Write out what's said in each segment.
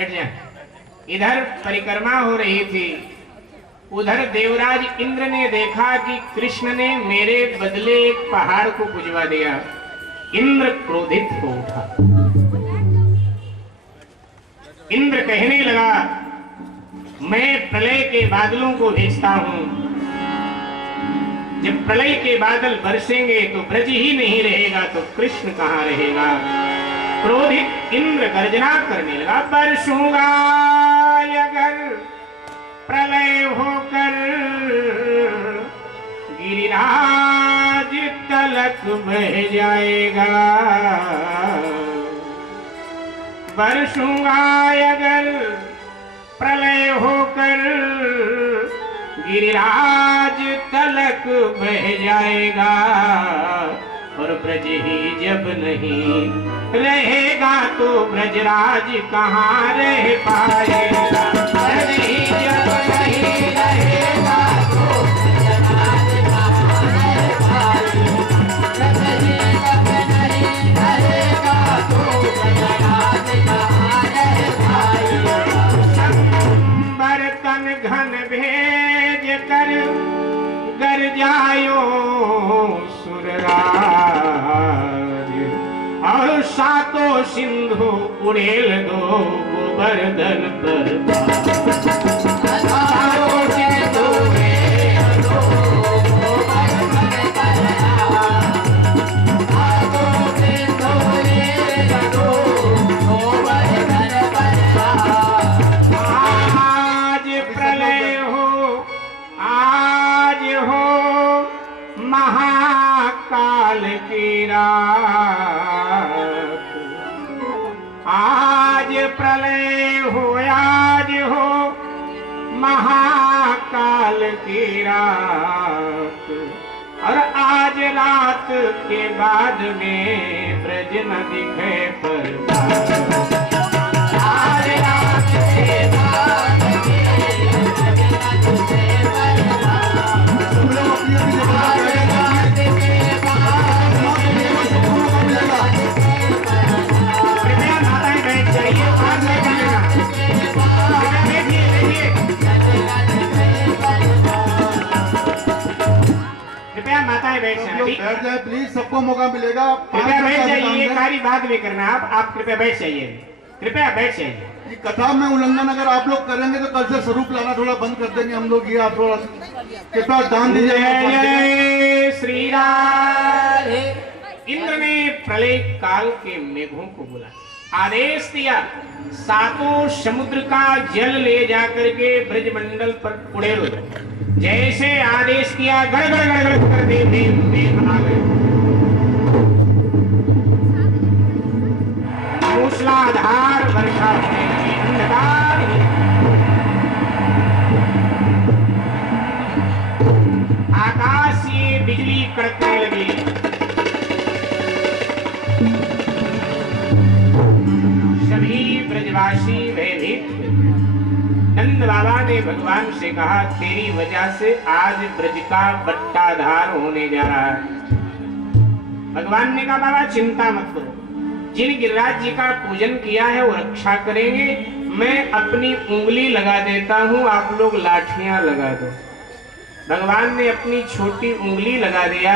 बैठ जाए। इधर परिक्रमा हो रही थी, उधर देवराज इंद्र ने देखा कि कृष्ण ने मेरे बदले एक पहाड़ को बुझवा दिया। इंद्र क्रोधित हो उठा। इंद्र कहने लगा, मैं प्रलय के बादलों को भेजता हूं, जब प्रलय के बादल बरसेंगे तो ब्रज ही नहीं रहेगा तो कृष्ण कहां रहेगा। क्रोधित इंद्र गर्जना करने लगा, बरसूंगा अगर प्रलय होकर गिरिराज तलक बह जाएगा, बरसूंगा अगर प्रलय होकर गिरिराज तलक बह जाएगा, और ब्रज ही जब नहीं रहेगा तो ब्रजराज कहाँ रह पाएगा। ब्रज ही जब नहीं रहेगा तो ब्रजराज कहाँ रह पाएगा। ब्रज ही जब नहीं रहेगा तो ब्रजराज कहाँ रह पाएगा। बर्तन घन भेज कर गर जायो सुरराज, और सातों सिंधु उड़ेल दो गोवर्धन पर। सातों सिंधु उड़ेल दो गोवर्धन पर, सातों सिंधु उड़ेल दो गोवर्धन पर। आज प्रलय हो, आज हो महाकाल की रात, आज प्रलय हो, आज हो महाकाल की रात, और आज रात के बाद में ब्रज न दिखे पर। आज रात के बाद में ब्रज न दिखे पर। कृपया माताएं बैठ जाए, प्लीज, सबको मौका मिलेगा। कृपया बैठ जाइए, सारी बात भी करना। आप कृपया बैठ जाइए, कृपया बैठ जाइए। ये कथा में उल्लंघन अगर आप लोग करेंगे तो कल से स्वरूप लाना थोड़ा बंद कर देंगे हम लोग। ये आप थोड़ा कृपया दान दीजिए। जय श्री राम। इंद्र ने प्रलय काल के मेघों को बुला आदेश दिया, सातों समुद्र का जल ले जाकर के ब्रजमंडल पर उड़ेल दो। जैसे आदेश किया, गड़गड़ गड़गड़ करते मेघ आ गए। मूसलाधार वर्षा होने लगी, अंधकार आकाशीय बिजली कड़कने लगी। सभी ब्रजवासी भयभीत हुए। नंद बाबा ने भगवान से कहा, तेरी वजह से आज ब्रज का बट्टाधार होने जा रहा है। भगवान ने कहा, बाबा चिंता मत करो, जिन गिरिराज जी का पूजन किया है वो रक्षा करेंगे। मैं अपनी उंगली लगा देता हूँ, आप लोग लाठियां लगा दो। भगवान ने अपनी छोटी उंगली लगा दिया,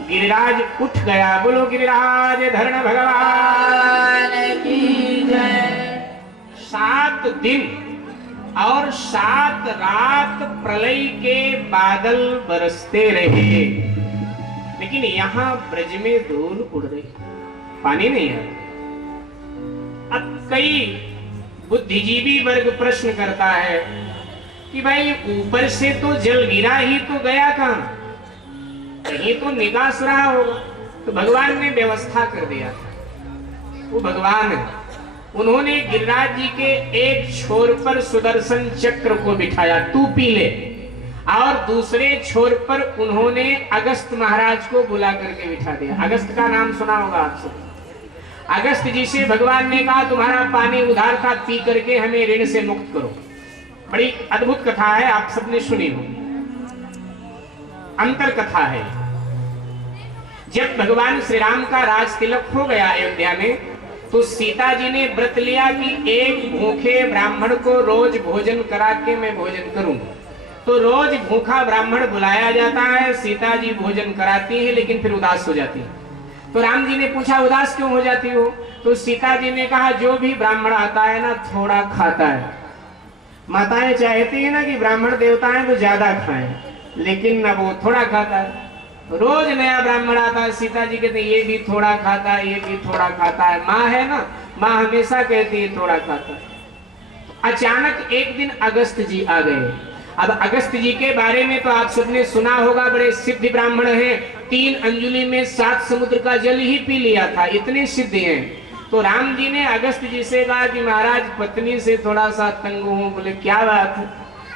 गिरिराज उठ गया। बोलो गिरिराज धरण भगवान की जय। 7 दिन और 7 रात प्रलय के बादल बरसते रहे, लेकिन यहाँ ब्रज में धूल उड़ रही, पानी नहीं है। अब कई बुद्धिजीवी वर्ग प्रश्न करता है कि भाई ऊपर से तो जल गिरा ही तो गया कहां, कहीं तो निकास रहा होगा। तो भगवान ने व्यवस्था कर दिया था। वो भगवान है, उन्होंने गिरिराज जी के एक छोर पर सुदर्शन चक्र को बिठाया, तू पी ले, और दूसरे छोर पर उन्होंने अगस्त महाराज को बुला करके बिठा दिया। अगस्त का नाम सुना होगा आप सब। अगस्त जी से भगवान ने कहा, तुम्हारा पानी उधार था, पी करके हमें ऋण से मुक्त करो। बड़ी अद्भुत कथा है, आप सबने सुनी होगी, अंतर कथा है। जब भगवान श्री राम का राज तिलक हो गया अयोध्या में, तो सीता जी ने व्रत लिया कि एक भूखे ब्राह्मण को रोज भोजन करा के मैं भोजन करूं। तो रोज भूखा ब्राह्मण बुलाया जाता है, सीता जी भोजन कराती है, लेकिन फिर उदास हो जाती है। तो राम जी ने पूछा उदास क्यों हो जाती हो? तो सीता जी ने कहा जो भी ब्राह्मण आता है ना थोड़ा खाता है। माताएं चाहती है ना कि ब्राह्मण देवता है तो ज्यादा खाएं, लेकिन ना वो थोड़ा खाता है। रोज नया ब्राह्मण आता है, सीता जी कहते ये भी थोड़ा खाता है, ये भी थोड़ा खाता है। माँ है ना, माँ हमेशा कहती है थोड़ा खाता है। अचानक एक दिन अगस्त जी आ गए। अब अगस्त जी के बारे में तो आप सबने सुना होगा, बड़े सिद्ध ब्राह्मण हैं। 3 अंजुलि में 7 समुद्र का जल ही पी लिया था, इतने सिद्ध हैं। तो राम जी ने अगस्त जी से कहा कि महाराज पत्नी से थोड़ा सा तंग हूं। बोले क्या बात है?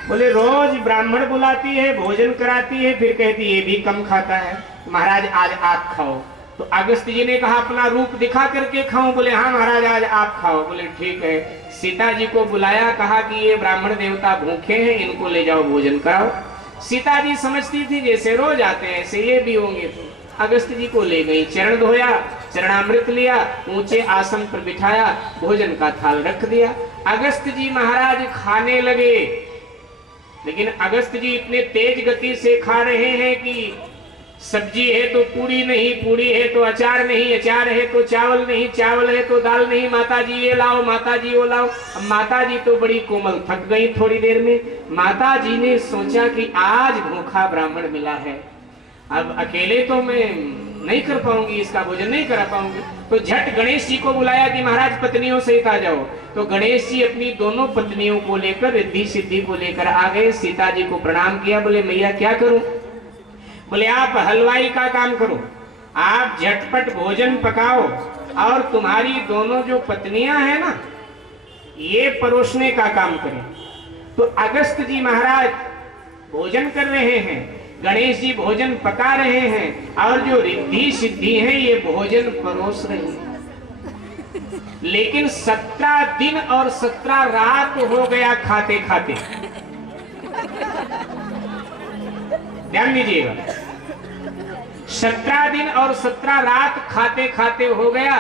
बोले रोज ब्राह्मण बुलाती है, भोजन कराती है, फिर कहती ये भी कम खाता है। महाराज आज आप खाओ। तो अगस्त जी ने कहा अपना रूप दिखा करके खाऊं? बोले हाँ महाराज आज आप खाओ। बोले ठीक है। सीता जी को बुलाया, कहा कि ये ब्राह्मण देवता भूखे हैं, इनको ले जाओ भोजन कराओ। सीता जी समझती थी जैसे रोज आते हैं ऐसे ये भी होंगे। तो अगस्त जी को ले गई, चरण धोया, चरणामृत लिया, ऊंचे आसन पर बिठाया, भोजन का थाल रख दिया। अगस्त जी महाराज खाने लगे, लेकिन अगस्त जी इतने तेज गति से खा रहे हैं कि सब्जी है तो पूरी नहीं, पूरी है तो अचार नहीं, अचार है तो चावल नहीं, चावल है तो दाल नहीं। माता जी ये लाओ, माता जी वो लाओ। अब माता जी तो बड़ी कोमल थक गई थोड़ी देर में। माता जी ने सोचा कि आज भूखा ब्राह्मण मिला है, अब अकेले तो मैं नहीं कर पाऊंगी, इसका भोजन नहीं करा पाऊंगी। तो झट गणेश जी को बुलाया कि महाराज पत्नियों सहित आ जाओ। तो गणेश जी अपनी दोनों पत्नियों को लेकर, रिद्धि सिद्धि को लेकर आ गए। सीता जी को प्रणाम किया। बोले मैया क्या करूं? बोले आप हलवाई का काम करो, आप झटपट भोजन पकाओ, और तुम्हारी दोनों जो पत्नियां हैं ना ये परोसने का काम करें। तो अगस्त जी महाराज भोजन कर रहे हैं, गणेश जी भोजन पका रहे हैं, और जो रिद्धि सिद्धि हैं ये भोजन परोस रही हैं। लेकिन 17 दिन और 17 रात हो गया खाते खाते। ध्यान दीजिएगा, 17 दिन और 17 रात खाते खाते हो गया,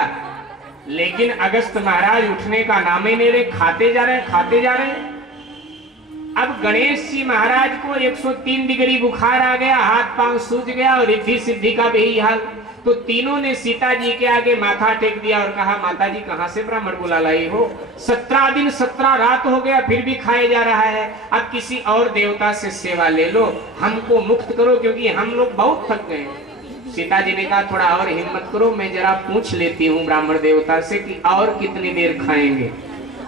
लेकिन अगस्त महाराज उठने का नाम ही नहीं रहे, खाते जा रहे, खाते जा रहे। अब गणेश जी महाराज को 103 डिग्री बुखार आ गया, हाथ पांव सूज गया, और रिद्धि सिद्धि का भी यही हाल। तो तीनों ने सीता जी के आगे माथा टेक दिया और कहा माता जी कहां से ब्राह्मण बुला लाई हो? 17 दिन 17 रात हो गया फिर भी खाए जा रहा है। अब किसी और देवता से सेवा ले लो, हमको मुक्त करो, क्योंकि हम लोग बहुत थक गए। सीता जी ने कहा थोड़ा और हिम्मत करो, मैं जरा पूछ लेती हूँ ब्राह्मण देवता से कि और कितनी देर खाएंगे।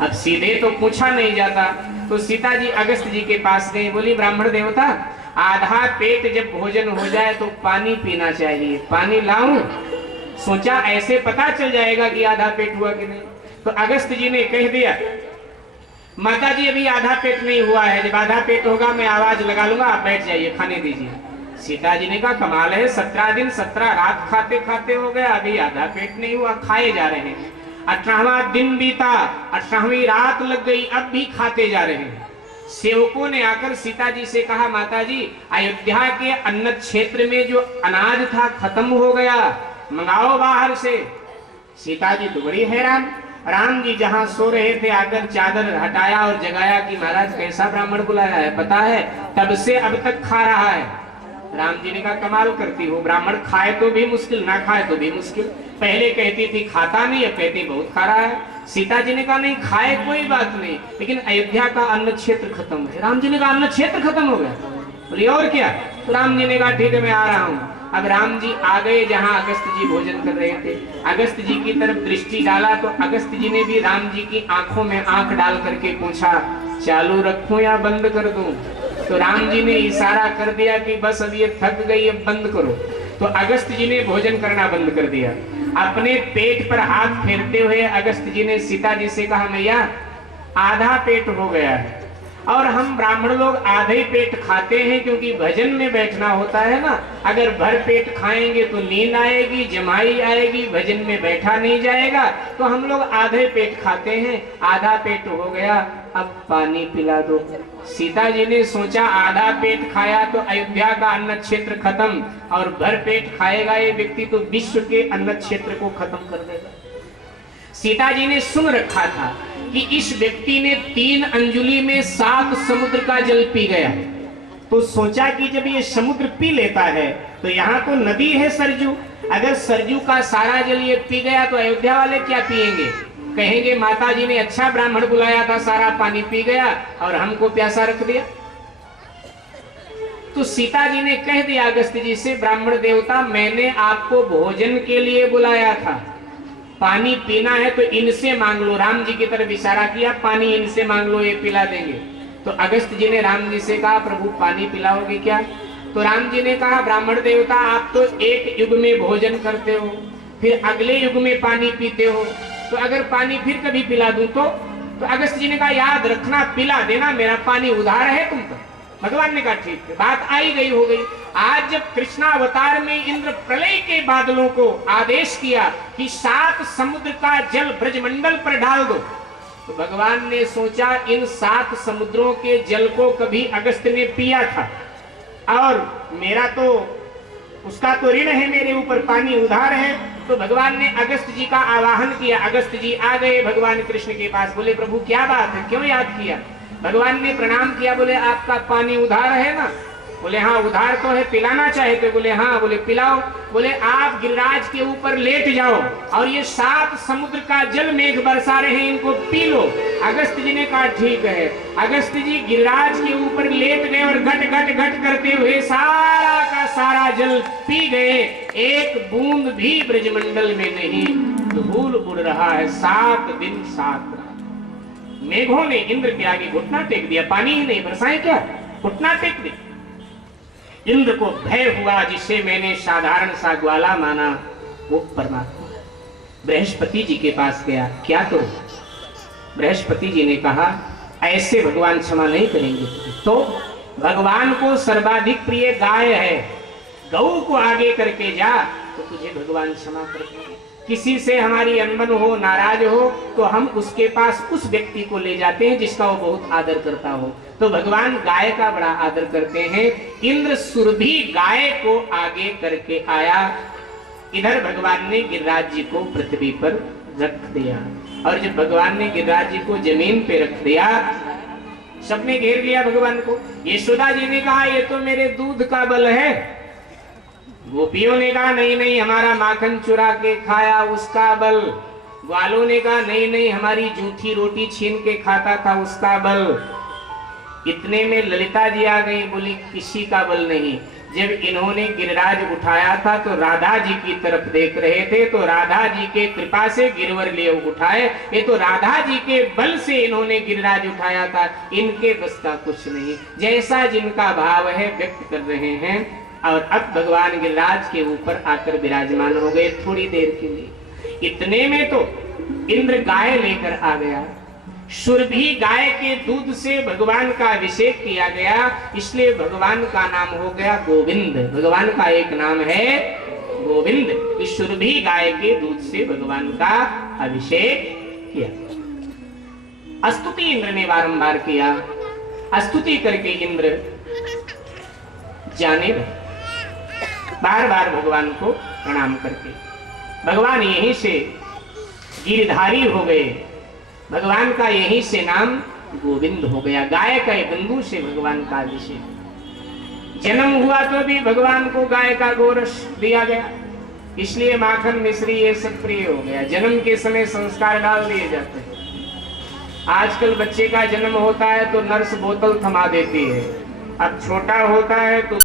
अब सीधे तो पूछा नहीं जाता। तो सीता जी अगस्त जी के पास गई, बोली ब्राह्मण देवता आधा पेट जब भोजन हो जाए तो पानी पीना चाहिए, पानी लाऊं? सोचा ऐसे पता चल जाएगा कि आधा पेट हुआ कि नहीं। तो अगस्त जी ने कह दिया माता जी अभी आधा पेट नहीं हुआ है, जब आधा पेट होगा मैं आवाज लगा लूंगा, आप बैठ जाइए खाने दीजिए। सीता जी ने कहा कमाल है, 17 दिन 17 रात खाते खाते हो गया, अभी आधा पेट नहीं हुआ, खाए जा रहे हैं। 18वां दिन बीता, 18वीं रात लग गई, अब भी खाते जा रहे हैं। सेवकों ने आकर सीता जी से कहा माता जी अयोध्या के अन्न क्षेत्र में जो अनाज था खत्म हो गया, मंगाओ बाहर से। सीता जी तो बड़ी हैरान। राम जी जहां सो रहे थे आकर चादर हटाया और जगाया कि महाराज कैसा ब्राह्मण बुलाया है, पता है तब से अब तक खा रहा है। राम जी ने कहा कमाल करती हो, ब्राह्मण खाए तो भी मुश्किल, ना खाए तो भी मुश्किल। पहले कहती थी खाता नहीं, अब कहती बहुत खा रहा है। सीता जी ने कहा नहीं खाए कोई बात नहीं, लेकिन अयोध्या का अन्न क्षेत्र खत्म है। राम जी ने कहा अन्न क्षेत्र खत्म हो गया? बोले और क्या? तो राम जी ने कहा ठीक है मैं आ रहा हूँ। अब राम जी आ गए जहां अगस्त जी भोजन कर रहे थे। अगस्त जी की तरफ दृष्टि डाला तो अगस्त जी ने भी राम जी की आंखों में आंख डाल करके पूछा चालू रखूं या बंद कर दूं? तो राम जी ने इशारा कर दिया कि बस अब ये थक गई, अब बंद करो। तो अगस्त जी ने भोजन करना बंद कर दिया। अपने पेट पर हाथ फेरते हुए अगस्त जी ने सीता जी से कहा मैया आधा पेट हो गया है, और हम ब्राह्मण लोग आधे पेट खाते हैं क्योंकि भजन में बैठना होता है ना। अगर भर पेट खाएंगे तो नींद आएगी, जमाई आएगी, भजन में बैठा नहीं जाएगा, तो हम लोग आधे पेट खाते हैं, आधा पेट हो गया, अब पानी पिला दो। सीता जी ने सोचा आधा पेट खाया तो अयोध्या का अन्न क्षेत्र खत्म, और भर पेट खाएगा ये व्यक्ति तो विश्व के अन्न क्षेत्र को खत्म कर देगा। सीता जी ने सुन रखा था कि इस व्यक्ति ने 3 अंजुली में 7 समुद्र का जल पी गया, तो सोचा कि जब ये समुद्र पी लेता है तो यहाँ तो नदी है सरजू, अगर सरजू का सारा जल ये पी गया तो अयोध्या वाले क्या पिएंगे, कहेंगे माता जी ने अच्छा ब्राह्मण बुलाया था, सारा पानी पी गया और हमको प्यासा रख दिया। तो सीता जी ने कह दिया अगस्त्य जी से, ब्राह्मण देवता मैंने आपको भोजन के लिए बुलाया था, पानी पीना है तो इनसे मांग लो। राम जी की तरफ इशारा किया, पानी इनसे मांग लो, ये पिला देंगे। तो अगस्त्य जी ने राम जी से कहा प्रभु पानी पिलाओगे क्या? तो राम जी ने कहा ब्राह्मण देवता आप तो एक युग में भोजन करते हो, फिर अगले युग में पानी पीते हो, तो अगर पानी फिर कभी पिला दूं तो अगस्त्य जी ने कहा याद रखना पिला देना, मेरा पानी उधार है तुम पर। भगवान ने कहा ठीक है, बात आई गई हो गई। आज जब कृष्णावतार में इंद्र प्रलय के बादलों को आदेश किया कि 7 समुद्र का जल ब्रजमंडल पर डाल दो, तो भगवान ने सोचा इन 7 समुद्रों के जल को कभी अगस्त्य ने पिया था और मेरा तो उसका तो ऋण है मेरे ऊपर, पानी उधार है। तो भगवान ने अगस्त्य जी का आवाहन किया, अगस्त्य जी आ गए भगवान कृष्ण के पास, बोले प्रभु क्या बात है, क्यों याद किया? भगवान ने प्रणाम किया, बोले आपका पानी उधार है ना? बोले हाँ उधार तो है, पिलाना चाहते? बोले हाँ। बोले पिलाओ। बोले आप गिरिराज के ऊपर लेट जाओ और ये 7 समुद्र का जल मेघ बरसा रहे हैं, इनको पी लो। अगस्त्य जी ने कहा ठीक है। अगस्त्य जी गिरिराज के ऊपर लेट गए और घट घट घट करते हुए सारा का सारा जल पी गए, एक बूंद भी ब्रजमंडल में नहीं, धूल उड़ रहा है 7 दिन 7 रात। मेघों ने इंद्र के आगे घुटना टेक दिया, पानी ही नहीं बरसाए क्या, घुटना टेक दिया। इंद्र को भय हुआ, जिसे मैंने साधारण सा ग्वाला माना वो परमात्मा। बृहस्पति जी के पास गया, क्या करूं? बृहस्पति जी ने कहा ऐसे भगवान क्षमा नहीं करेंगे, तो भगवान को सर्वाधिक प्रिय गाय है, गऊ को आगे करके जा तो तुझे भगवान क्षमा कर देंगे। किसी से हमारी अनबन हो, नाराज हो, तो हम उसके पास उस व्यक्ति को ले जाते हैं जिसका वो बहुत आदर करता हो। तो भगवान गाय का बड़ा आदर करते हैं। इंद्र सुरभि गाय को आगे करके आया, इधर भगवान ने गिरिराज जी को पृथ्वी पर रख दिया। और जब भगवान ने गिरिराज जी को जमीन पे रख दिया, सबने घेर लिया भगवान को। यशोदा जी ने कहा ये तो मेरे दूध का बल है। गोपियों ने कहा नहीं नहीं हमारा माखन चुरा के खाया उसका बल। ग्वालों ने कहा नहीं नहीं हमारी जूठी रोटी छीन के खाता था उसका बल। इतने में ललिता जी आ गई, बोली किसी का बल नहीं। जब इन्होंने गिरिराज उठाया था तो राधा जी की तरफ देख रहे थे, तो राधा जी के कृपा से गिरवर ले उठाए। ये तो राधा जी के बल से इन्होंने गिरिराज उठाया था, इनके बस का कुछ नहीं। जैसा जिनका भाव है व्यक्त कर रहे हैं। और अब भगवान गिरिराज के ऊपर आकर विराजमान हो गए थोड़ी देर के लिए। इतने में तो इंद्र गाय लेकर आ गया। सुरभि गाय के दूध से भगवान का अभिषेक किया गया, इसलिए भगवान का नाम हो गया गोविंद। भगवान का एक नाम है गोविंद। इस सुरभि गाय के दूध से भगवान का अभिषेक किया। स्तुति इंद्र ने बारंबार किया। स्तुति करके इंद्र जाने लगे, बार बार भगवान को प्रणाम करके। भगवान यहीं से गिरधारी हो गए, भगवान का यहीं से नाम गोविंद हो गया। गाय का बिंदु से भगवान का अभिषेक। जन्म हुआ तो भी भगवान को गाय का गोरस दिया गया, इसलिए माखन मिश्री ये सब प्रिय हो गया। जन्म के समय संस्कार डाल दिए जाते हैं। आजकल बच्चे का जन्म होता है तो नर्स बोतल थमा देती है, अब छोटा होता है तो